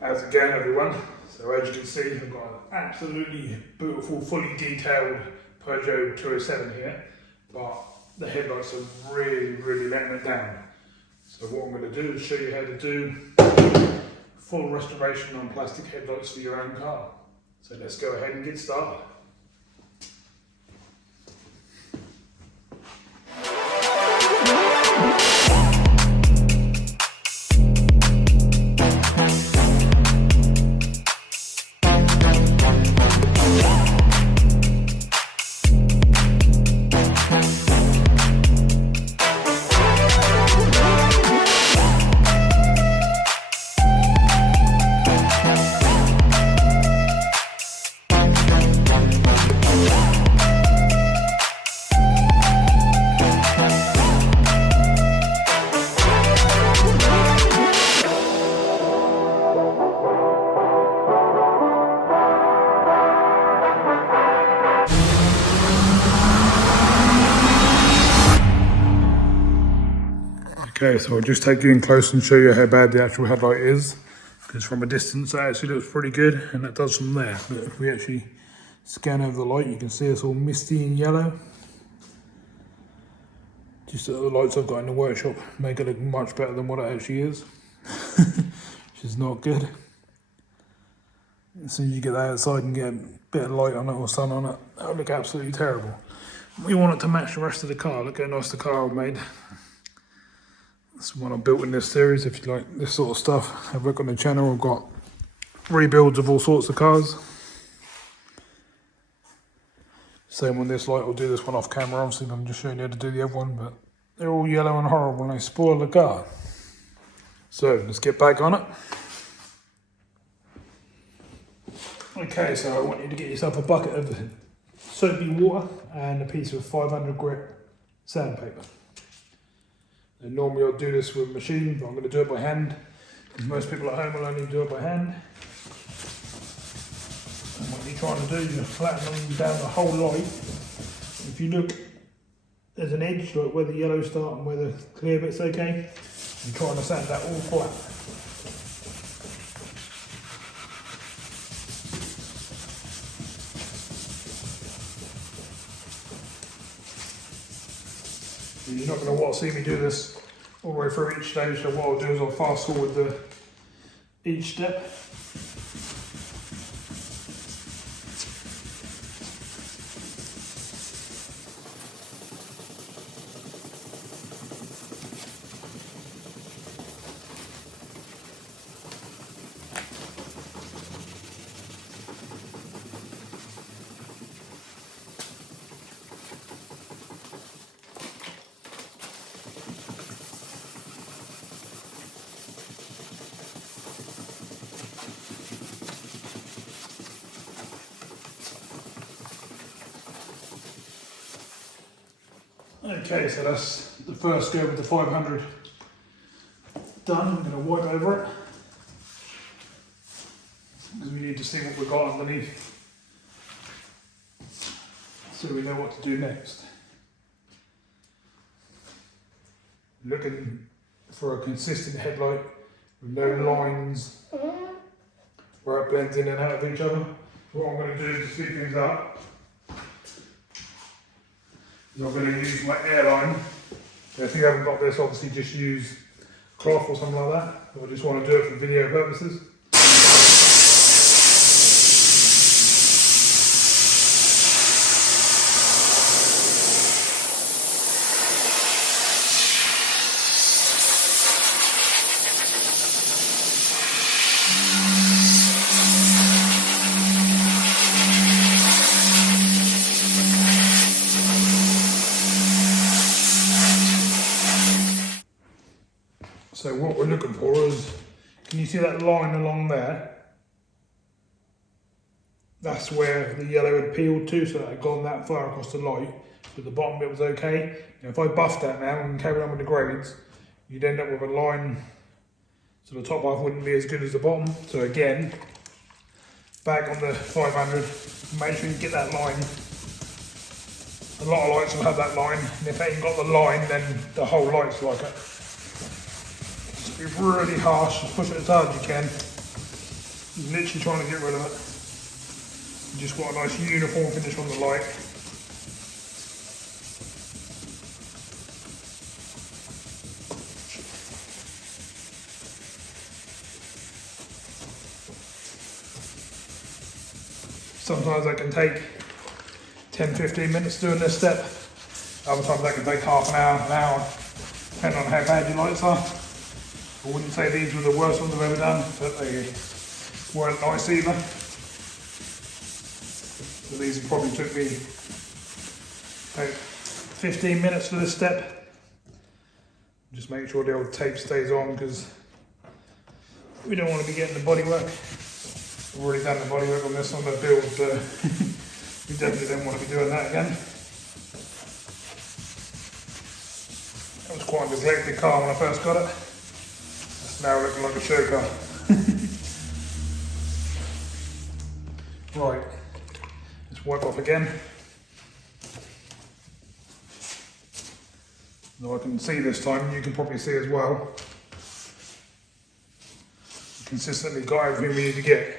How's it going, everyone? So as you can see, I've got an absolutely beautiful, fully detailed Peugeot 207 here, but the headlights are really letting it down. So what I'm going to do is show you how to do full restoration on plastic headlights for your own car. So let's go ahead and get started. Okay, so I'll just take you in close and show you how bad the actual headlight is, because from a distance that actually looks pretty good, and that does from there. But if we actually scan over the light, you can see it's all misty and yellow. Just that the lights I've got in the workshop make it look much better than what it actually is, which is not good. As soon as you get that outside and get a bit of light on it or sun on it, that'll look absolutely terrible. We want it to match the rest of the car. Look how nice the car I've made. That's the one I built in this series. If you like this sort of stuff, have a look on the channel. I've got rebuilds of all sorts of cars. Same on this light. I'll do this one off camera. Obviously, I'm just showing you how to do the other one, but they're all yellow and horrible and they spoil the car. So let's get back on it. Okay, so I want you to get yourself a bucket of soapy water and a piece of 500 grit sandpaper. And normally I'll do this with a machine, but I'm going to do it by hand, because most people at home will only do it by hand. And what you're trying to do is just flatten down the whole light. If you look, there's an edge, like where the yellow start and where the clear bit's okay. You're trying to sand that all flat. You're not going to want to see me do this all the way through each stage, so what I'll do is I'll fast forward each step. Okay, so that's the first go with the 500 done. I'm going to wipe over it, because we need to see what we've got underneath, so we know what to do next. Looking for a consistent headlight with no lines where it blends in and out of each other. What I'm going to do to speed things up, I'm going to use my airline. So if you haven't got this, obviously just use cloth or something like that. I just want to do it for video purposes. So what we're looking for is, can you see that line along there? That's where the yellow had peeled to, so that had gone that far across the light, but the bottom bit was okay. Now if I buffed that now and carried on with the grades, you'd end up with a line, so the top half wouldn't be as good as the bottom. So again, back on the 500, make sure you get that line. A lot of lights will have that line, and if they ain't got the line, then the whole light's like it. Just be really harsh, just push it as hard as you can. You're literally trying to get rid of it. You just want a nice uniform finish on the light. Sometimes that can take 10-15 minutes doing this step. Other times that can take half an hour, depending on how bad your lights are. I wouldn't say these were the worst ones I've ever done, but they weren't nice either. So these probably took me about 15 minutes for this step. Just make sure the old tape stays on because we don't want to be getting the bodywork. We've already done the bodywork on this on the build, so we definitely don't want to be doing that again. That was quite a neglected car when I first got it. It's now looking like a show car. Right, let's wipe off again. Now I can see this time, you can probably see as well. Consistently got everything we need to get.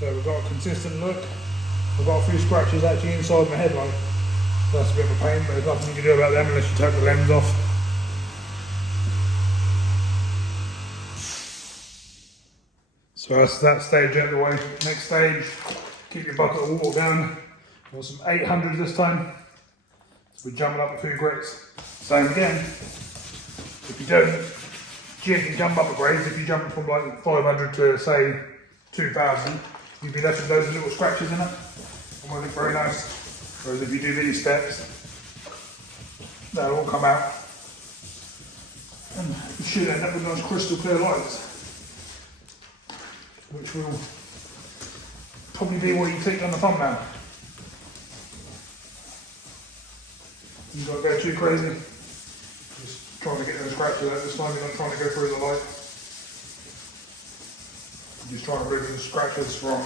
So we've got a consistent look. I've got a few scratches actually inside my headlight. That's a bit of a pain, but there's nothing you can do about them unless you take the lens off. So that's that stage out of the way. Next stage, keep your bucket of water going. Got some 800 this time. So we're jumping up a few grits. Same again. If you don't jump up a grades, if you jump from like 500 to say 2000, you'd be left with those little scratches in it. It won't look very nice. Whereas if you do these steps, that'll all come out. And you should end up with nice crystal clear lights. Which will probably be what you take on the thumbnail. You've got to go too crazy. Just trying to get those scratches out this time, you're not trying to go through the light. Just trying to remove the scratches from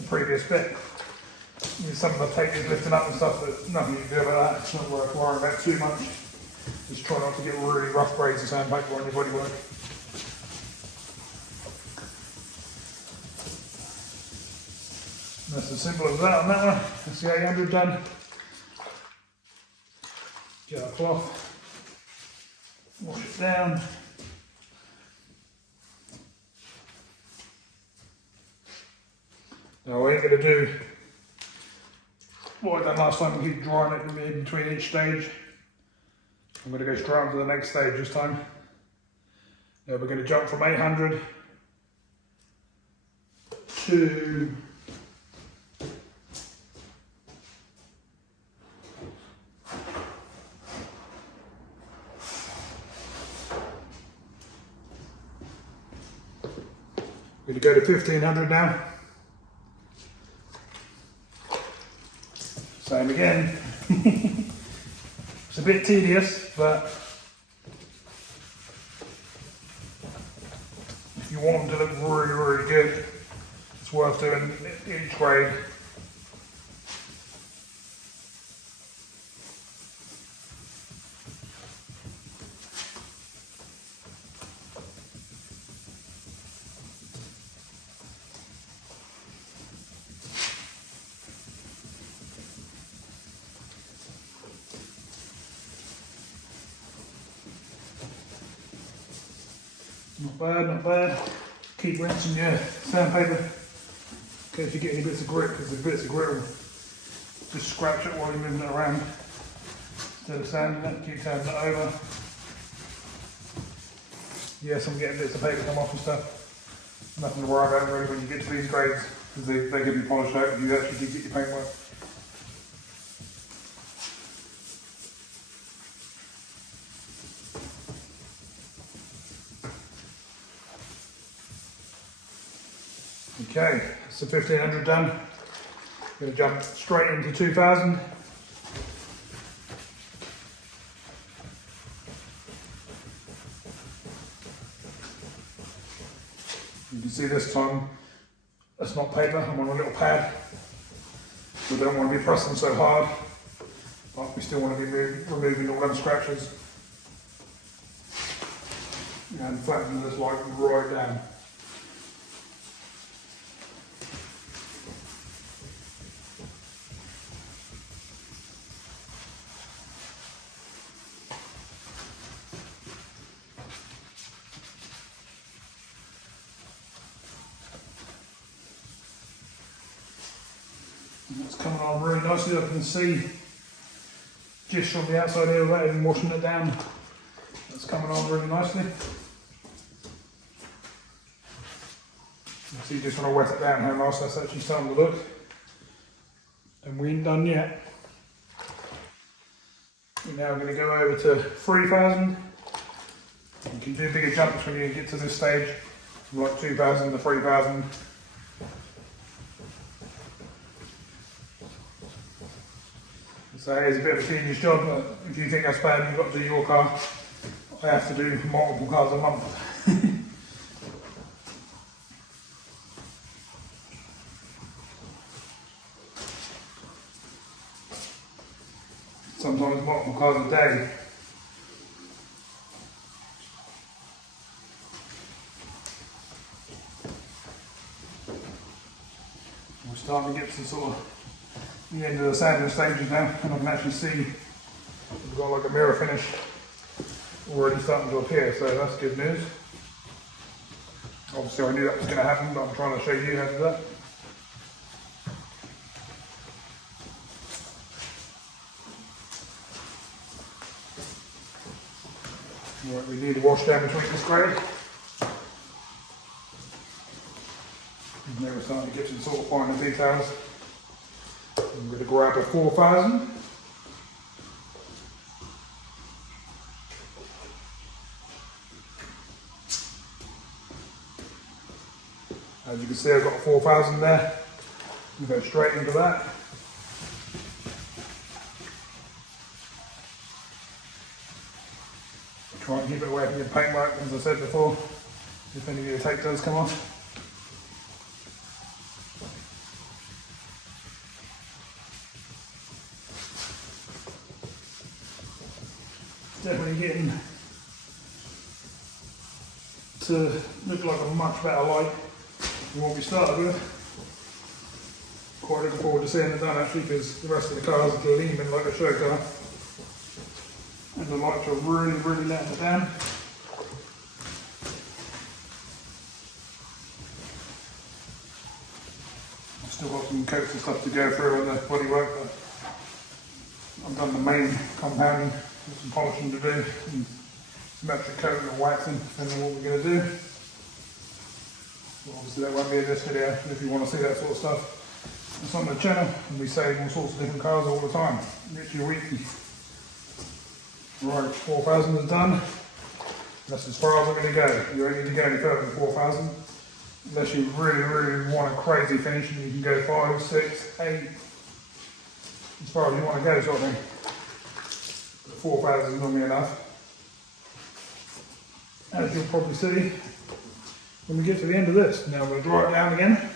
the previous bit. I mean, some of the tape is lifting up and stuff, but nothing you can do about that. It's not worth worrying about too much. Just try not to get really rough grades of sandpaper on your bodywork. That's as simple as that on that one. That's the 800 done. Get a cloth, wash it down. Now I ain't going to do what I done last time and keep drying it in between each stage. I'm going to go straight on to the next stage this time. Now we're going to jump from 800 to we're going to go to 1500 now. Same again. It's a bit tedious, but if you want them to look really, really good, it's worth doing each grade. Not bad, not bad. Keep rinsing your sandpaper in case you get any bits of grit, because the bits of grit will just scratch it while you're moving it around. Instead of sanding it, keep sanding it over. Yes, I'm getting bits of paper come off and stuff. Nothing to worry about really when you get to these grades, because they can be polished out if you actually do get your paintwork. Okay, so 1500 done. Going to jump straight into 2000. You can see this time, that's not paper, I'm on a little pad. We don't want to be pressing so hard, but we still want to be removing all them scratches. And flattening this light right down. And it's coming on really nicely. I can see just from the outside here without even washing it down. It's coming on really nicely. You see just when I wet it down how nice that's actually starting to look. And we ain't done yet. We're now going to go over to 3000. You can do bigger jumps when you get to this stage, from like 2000 to 3000. So it is a bit of a tedious job, but if you think that's bad and you've got to do your car, I have to do multiple cars a month. Sometimes multiple cars a day. We're starting to get to sort of the end of the sanding stages now, and I can actually see we've got like a mirror finish already starting to appear, so that's good news. Obviously I knew that was going to happen, but I'm trying to show you how to do that. Right, we need a wash down between this grade. And now we're starting to get some sort of finer details. I'm going to grab a 4000. As you can see, I've got a 4000 there. We'll go straight into that. Try and keep it away from your paintwork, as I said before, if any of your tape does come off. Definitely getting to look like a much better light than what we started with. Quite looking forward to seeing it done actually, because the rest of the car is gleaming like a show car. And the lights are really letting it down. I've still got some coats and stuff to go through on the bodywork, but I've done the main compounding. There's some polishing to do, and some extra coating and waxing, depending on what we're going to do. Well, obviously that won't be in this video, but if you want to see that sort of stuff, it's on the channel, and we save all sorts of different cars all the time, literally weekly. Right, 4000 is done. That's as far as I'm going to go. You don't need to go any further than 4000, unless you really want a crazy finish, and you can go 5, 6, 8, as far as you want to go sort of thing. 4000 is normally enough. As you'll probably see when we get to the end of this. Now we'll draw it down again.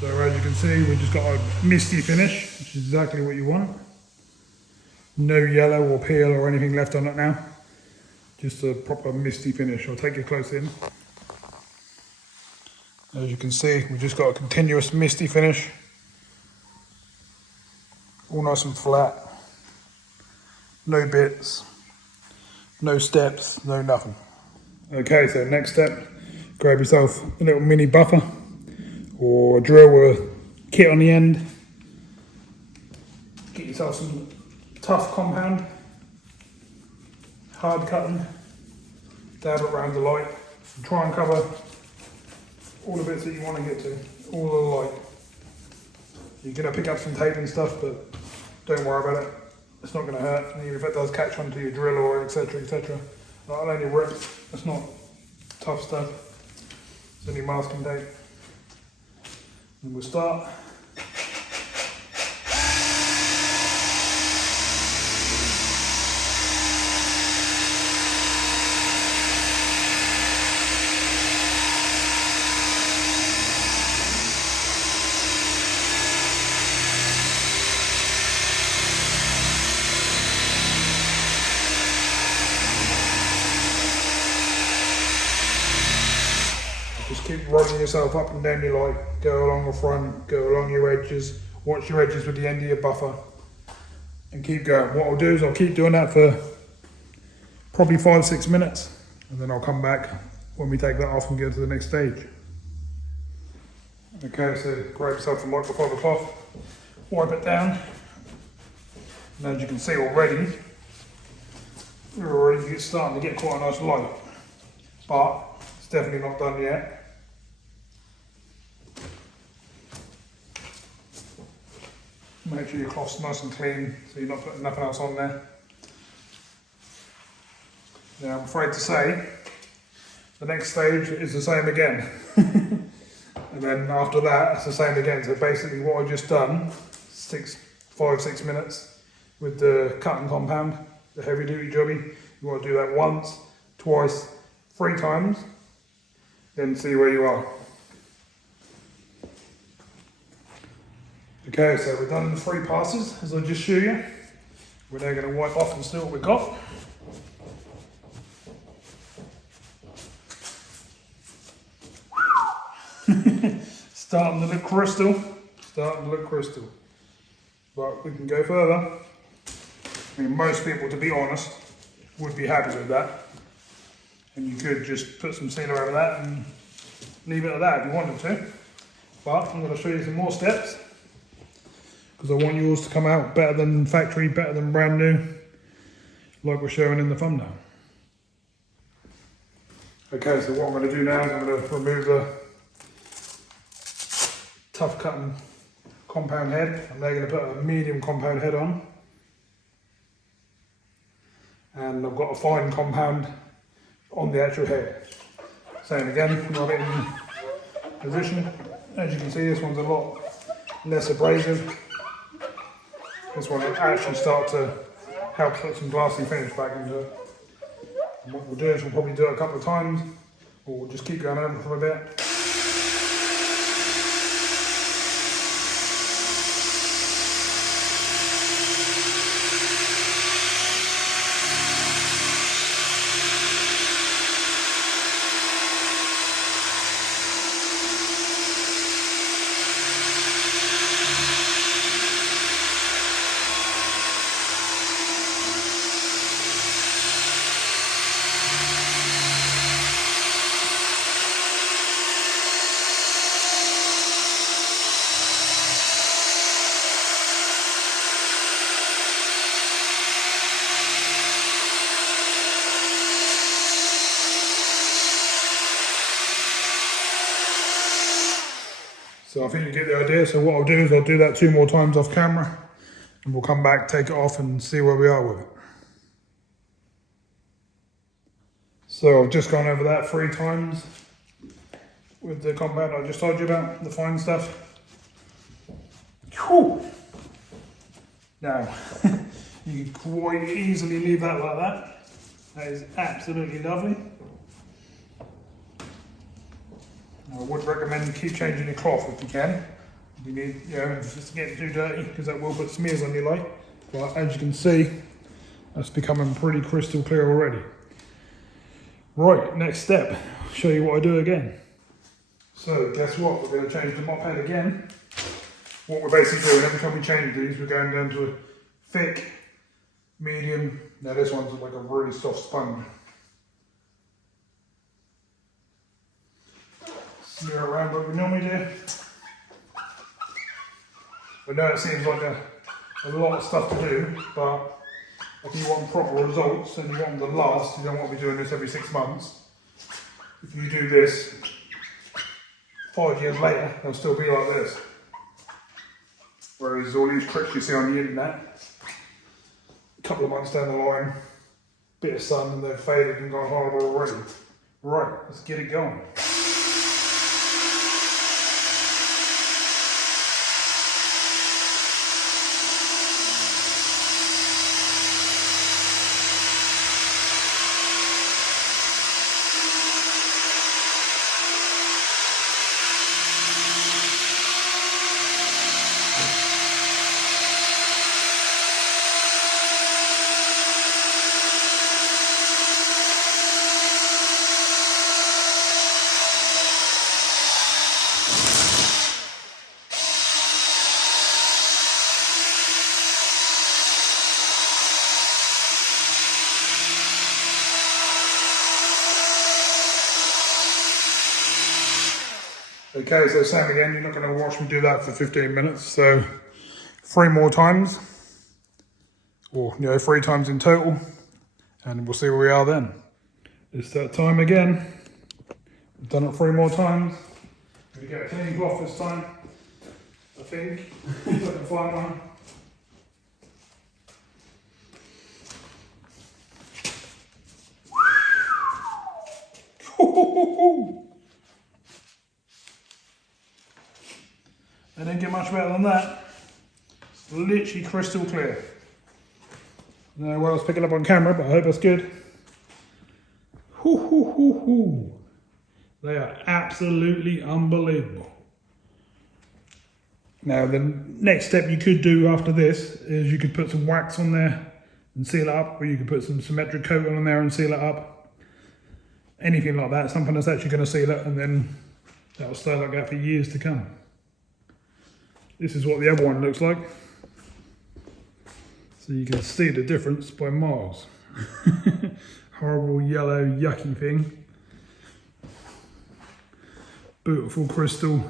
So as you can see, we've just got a misty finish, which is exactly what you want. No yellow or peel or anything left on it now. Just a proper misty finish. I'll take you close in. As you can see, we've just got a continuous misty finish. All nice and flat. No bits, no steps, no nothing. Okay, so next step, grab yourself a little mini buffer or a drill with a kit on the end. Get yourself some tough compound, hard cutting, dab it around the light, and try and cover all the bits that you want to get to, all the light. You're going to pick up some tape and stuff, but don't worry about it. It's not going to hurt, even if it does catch onto your drill or etc, etc. It'll only rip. It's not tough stuff. It's only masking tape. And we'll start. Just keep rolling yourself up and down your light, go along the front, go along your edges, watch your edges with the end of your buffer, and keep going. What I'll do is I'll keep doing that for probably 5-6 minutes, and then I'll come back when we take that off and go to the next stage. Okay, so grab yourself a microfiber cloth, wipe it down, and as you can see already, we're already starting to get quite a nice light, but it's definitely not done yet. Make sure your cloth's nice and clean so you're not putting nothing else on there. Now I'm afraid to say, the next stage is the same again. And then after that, it's the same again. So basically what I've just done, 5-6 minutes with the cutting compound, the heavy duty jobby. You want to do that once, twice, 3 times, then see where you are. Okay, so we've done the 3 passes, as I just showed you. We're now going to wipe off and see what we've got. Starting to look crystal, but we can go further. I mean, most people, to be honest, would be happy with that. And you could just put some sealer over that and leave it at that if you wanted to. But I'm going to show you some more steps, because I want yours to come out better than factory, better than brand new, like we're showing in the thumbnail. Okay, so what I'm going to do now is I'm going to remove the tough cutting compound head. I'm now going to put a medium compound head on. And I've got a fine compound on the actual head. Same again, rub it in position. As you can see, this one's a lot less abrasive. This one will actually start to help put some glassy finish back into it. And what we'll do is we'll probably do it a couple of times, or we'll just keep going over for a bit. So I think you get the idea. So what I'll do is I'll do that 2 more times off camera, and we'll come back, take it off and see where we are with it. So I've just gone over that 3 times with the compound I just told you about, the fine stuff. Whew. Now, you can quite easily leave that like that. That is absolutely lovely. I would recommend you keep changing your cloth if you can. You need, just getting too dirty because that will put smears on your light. But as you can see, that's becoming pretty crystal clear already. Right, next step, I'll show you what I do again. So guess what, we're going to change the mop head again. What we're basically doing, every time we change these, we're going down to a thick, medium, now this one's like a really soft sponge. Smear it around what we normally do. I know it seems like a lot of stuff to do, but if you want proper results and you want them to last, you don't want to be doing this every 6 months. If you do this 5 years later, they'll still be like this. Whereas all these tricks you see on the internet, a couple of months down the line, bit of sun and they've faded and gone horrible already. Right, let's get it going. Okay, so same again, you're not going to watch me do that for 15 minutes, so 3 more times, or 3 times in total, and we'll see where we are then. It's that time again, we've done it 3 more times. We get a clean cloth this time, I think, if I can find one. They didn't get much better than that. It's literally crystal clear. I don't know what I was picking up on camera, but I hope that's good. They are absolutely unbelievable. Now the next step you could do after this is you could put some wax on there and seal it up, or you could put some symmetric coat on there and seal it up. Anything like that, something that's actually going to seal it, and then that will stay like that for years to come. This is what the other one looks like. So you can see the difference by miles. Horrible yellow yucky thing. Beautiful crystal,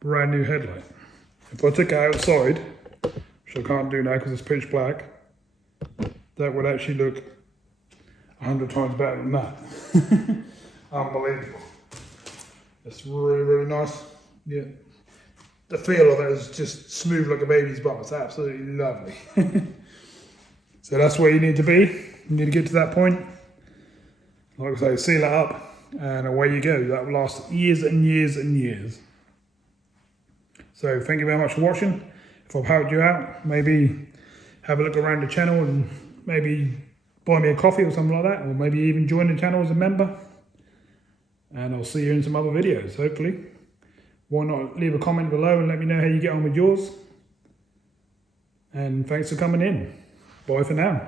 brand new headlight. If I took it outside, which I can't do now because it's pitch black, that would actually look 100 times better than that. Unbelievable. It's really, really nice. Yeah. The feel of it is just smooth like a baby's bum. It's absolutely lovely. So that's where you need to be. You need to get to that point. Like I say, seal it up and away you go. That will last years and years and years. So thank you very much for watching. If I've helped you out, maybe have a look around the channel and maybe buy me a coffee or something like that, or maybe even join the channel as a member. And I'll see you in some other videos, hopefully. Why not leave a comment below and let me know how you get on with yours. And thanks for coming in. Bye for now.